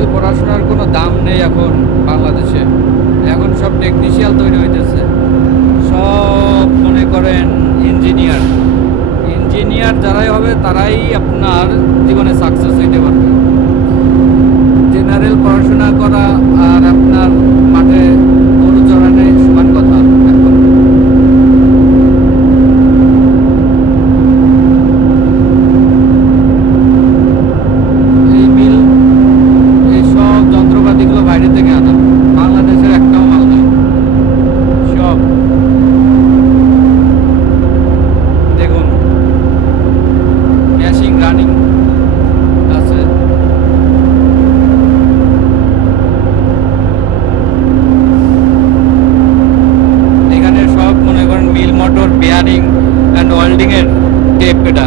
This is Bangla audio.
আমাদের পড়াশোনার কোনো দাম নেই এখন বাংলাদেশে। এখন সব টেকনিশিয়াল তৈরি হইতেছে। সব মনে করেন ইঞ্জিনিয়ার ইঞ্জিনিয়ার যারাই হবে তারাই আপনার জীবনে সাকসেস হইতে পারবে। রানিং আছে এখানে সব মনে করেন mill motor bearing and welding এর টেপ এটা।